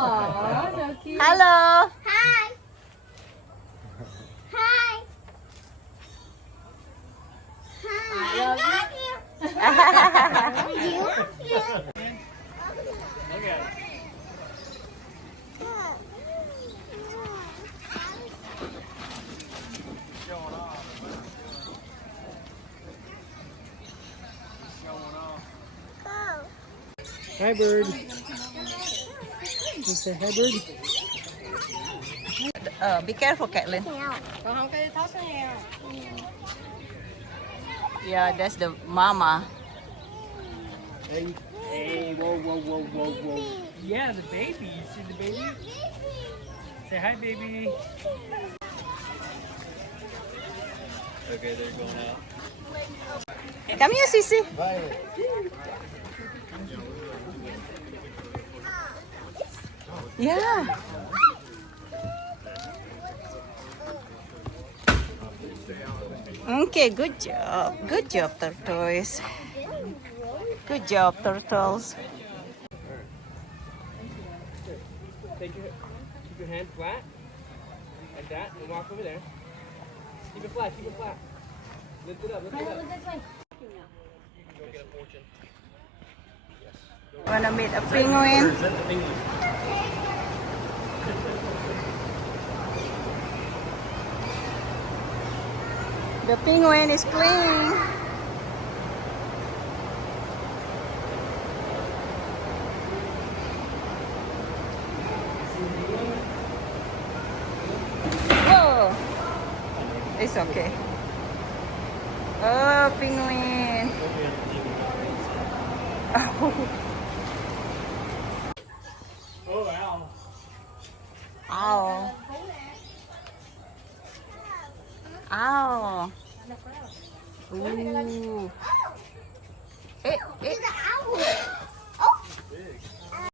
Aw, so cute. Hello. Hi. Hi. Hi. I love You. Okay. Showing off. Showing off. Hi, bird. You say hi, bird? Be careful, Caitlin. Con không cái thoát xuống heo. Yeah, that's the mama. Hey, hey, whoa, whoa, whoa, whoa, whoa. Yeah, the baby. You see the baby? Say hi, baby. Okay, they're going out. Come here, Sissy. Yeah. Okay, good job. Good job, tortoise. Good job, turtles. Keep your hand flat, like that, and walk over there. Keep it flat, keep it flat. Lift it up, lift it up. Go get a fortune. Wanna meet a penguin? The penguin is playing. Whoa! It's okay. Oh, penguin. Oh, wow. Ow. Ow. Ooh.